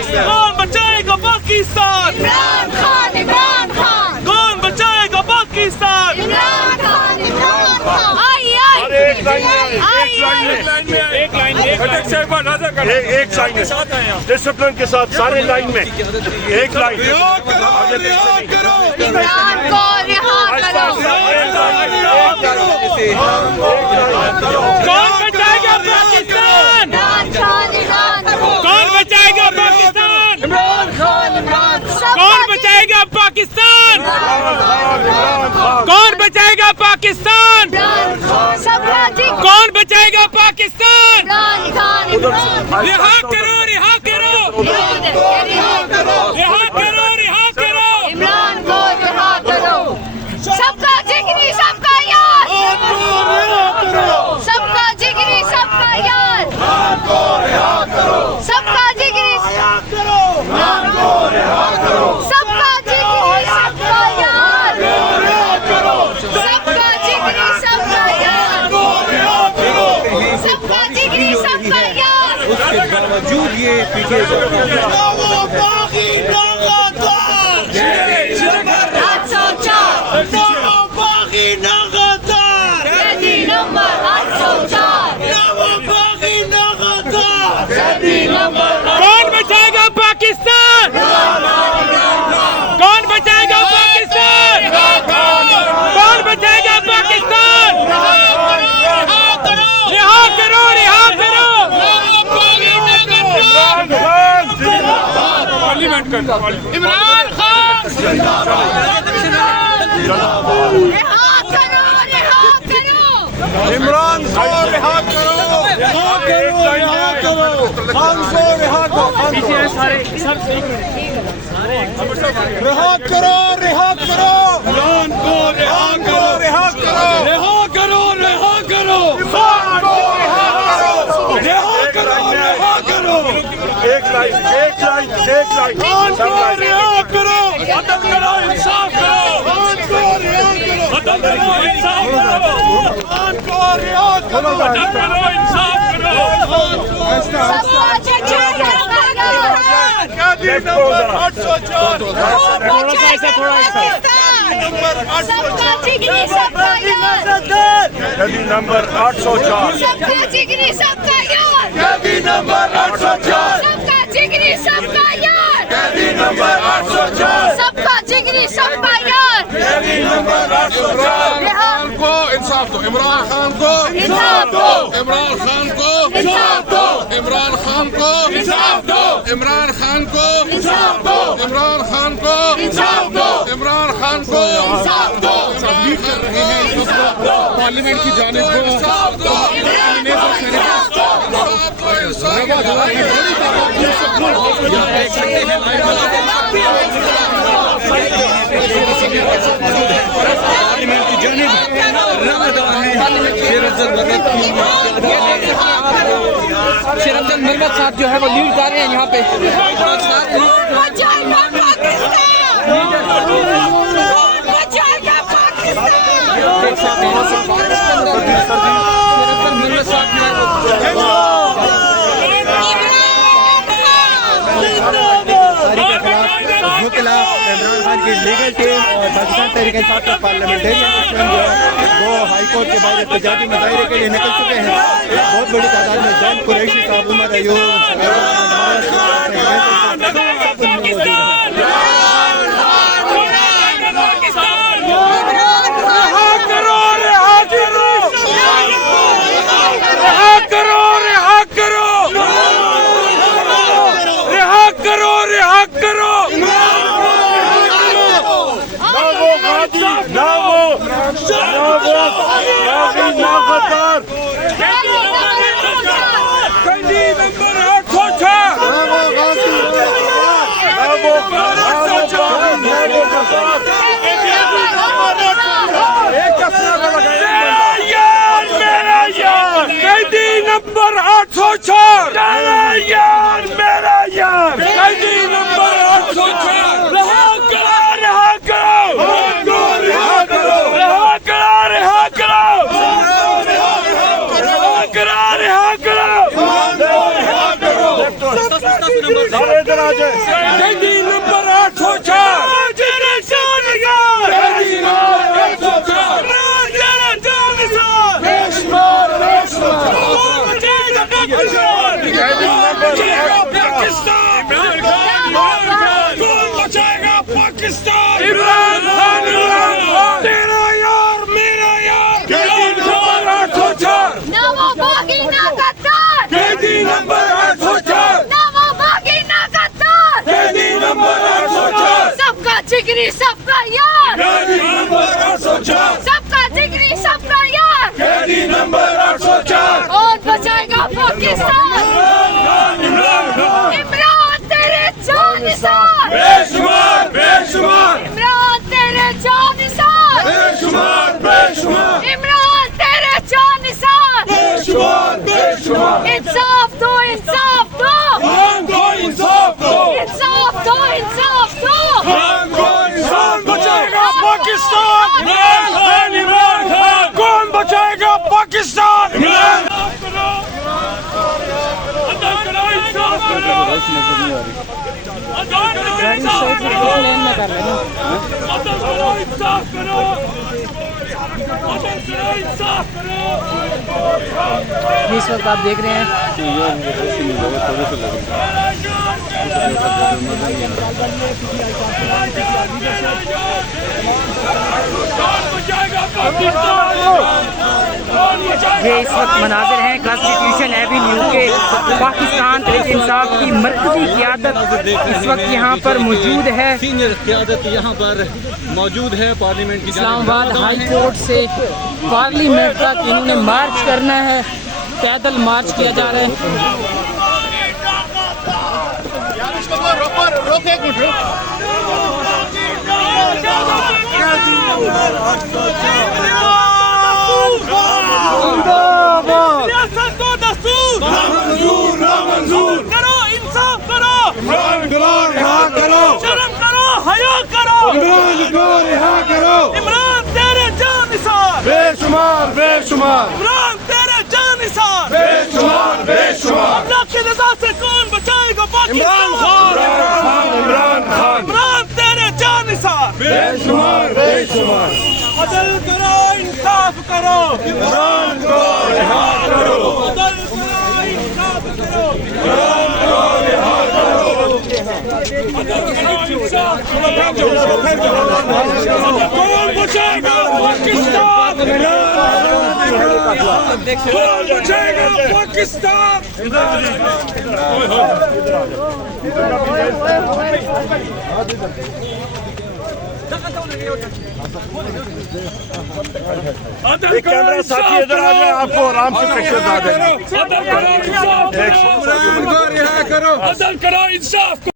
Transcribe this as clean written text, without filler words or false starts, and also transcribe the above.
कौन बचाएगा पाकिस्तान? इमरान खान, इमरान खान। कौन बचाएगा पाकिस्तान? इमरान खान, इमरान खान। आइए, एक लाइन में, एक लाइन में डिसिप्लिन के साथ सारे लाइन में एक लाइन। इमरान को रिहा करो। कौन बचाएगा पाकिस्तान? इमरान खान, इमरान खान। कौन बचाएगा पाकिस्तान? इमरान खान, इमरान खान। कौन बचाएगा पाकिस्तान? कौन बचाएगा पाकिस्तान? सबका जी। कौन बचाएगा पाकिस्तान? इमरान खान, इमरान खान। रिहा करो, रिहा करो, रिहा करो। रिहा करो, रिहा करो। इमरान को रिहा करो। सबका जिगरी, सबका यार। सबका जिगरी, सबका यार। सबका जिगरी, सबका जिगरी, सबका यार। सबका जिगरी, सबका यार। सबका जिगरी, सबका यार। उसके बावजूद ये पीछे कौन बचाएगा पाकिस्तान? कौन बचाएगा पाकिस्तान? कौन बचाएगा पाकिस्तान? रिहा करो, रिहा करो। इमरान खान। रिहा करो, रिहा करो। इमरान को रिहा करो, रिहा करो, रिहा करो, खान को रिहा करो, रिहा करो, रिहा करो, इमरान को रिहा करो, रिहा करो, रिहा करो, रिहा करो, रिहा करो, रिहा करो, एक लाइन, एक लाइन, एक लाइन। खान को रिहा करो, अदल करो, इंसाफ करो। खान को रिहा करो, अदल करो, इंसाफ करो। खान को रिहा करो, अदल करो, इंसाफ करो। सबका जिगरी, सबका यार। कैदी नंबर 804, थोड़ा सा ऐसा, थोड़ा सा। सबका जिगरी, सबका यार। कैदी नंबर 804। सबका जिगरी, सबका यार। कैदी नंबर 804, सबका जिगरी, सबका यार। कैदी नंबर 804, सबका जिगरी, सबका यार। कैदी नंबर 804। रिहा को इंसाफ दो, इमरान खान को इंसाफ दो। इमरान खान को इंसाफ दो। इमरान खान को इंसाफ दो। इमरान खान को इंसाफ दो। इमरान खान को इंसाफ दो। इमरान खान को इंसाफ दो। पार्लियामेंट की जानिब को इंसाफ दो। पार्लियामेंट की जानिब शेर अफजल मिर्मत साहब जो है वो लीड कर रहे हैं यहाँ पे। बचाएगा पाकिस्तान। बचाएगा पाकिस्तान। मिर्मत साहब जो है वो इमरान खान की लीगल टीम और पाकिस्तान तहरीक इंसाफ के पार्लियामेंटेरियन जो है वो हाई कोर्ट के बाद एहतजाजी मुजाहरे के लिए निकल चुके हैं। बहुत बड़ी तादाद में जैन कुरैशी साहब, उमर अयूब, नंबर 804 यार, मेरा यार। कैदी नंबर 804 रिहा करो, रिहा करो, रिहा करो, रिहा करो, रिहा करो, रिहा करो, रिहा करो। जिगरी सबका यार, कैदी नंबर 804, सबका जिगरी सबका यार, कैदी नंबर 804, कौन बचाएगा पाकिस्तान? इमरान खान, इमरान तेरे जानिसार, बेशुमार बेशुमार, इमरान तेरे जानिसार, बेशुमार बेशुमार, इमरान तेरे जानिसार, बेशुमार बेशुमार, इंसाफ दो, इंसाफ दो, खान को इंसाफ दो, इंसाफ दो, इंसाफ दो। खान को इंसाफ बचाएगा पाकिस्तान, इमरान खान, इमरान खान, कौन बचाएगा पाकिस्तान? इमरान इस वक्त आप देख रहे हैं ये इस वक्त मनाजिर हैं कॉन्स्टिट्यूशन एवेन्यू के। पाकिस्तान तहरीक इंसाफ की मरकजी क़यादत इस वक्त यहाँ पर मौजूद है। सीनियर क़यादत यहाँ पर मौजूद है। पार्लियामेंट की इस्लामाबाद हाई कोर्ट से पार्लियामेंट तक इन्होंने मार्च करना है, पैदल मार्च किया जा रहा है। सियासत को दस्तूर नामंजूर, नामंजूर करो, इंसाफ करो, इमरान को रिहा करो, शर्म करो, हया करो, इमरान को रिहा करो, इमरान तेरे जानिसार, बेशुमार बेशुमार, इमरान तेरे जानिसार, बेशुमार बेशुमार, अल्लाह की रज़ा से कौन बचाएगा पाकिस्तान? इमरान खान, इमरान तेरे जानिसार, बेशुमार बेशुमार, अदल करो, इंसाफ करो, इमरान को रिहा करो, अदल करो, इंसाफ करो, इमरान को रिहा करो, अदल करो, इंसाफ करो, कौन बचाएगा पाकिस्तान? कौन बचाएगा पाकिस्तान? एक कैमरा साथी इधर आ जाए, आपको आराम से पिक्चर बना देंगे। अदल करो, इंसाफ करो,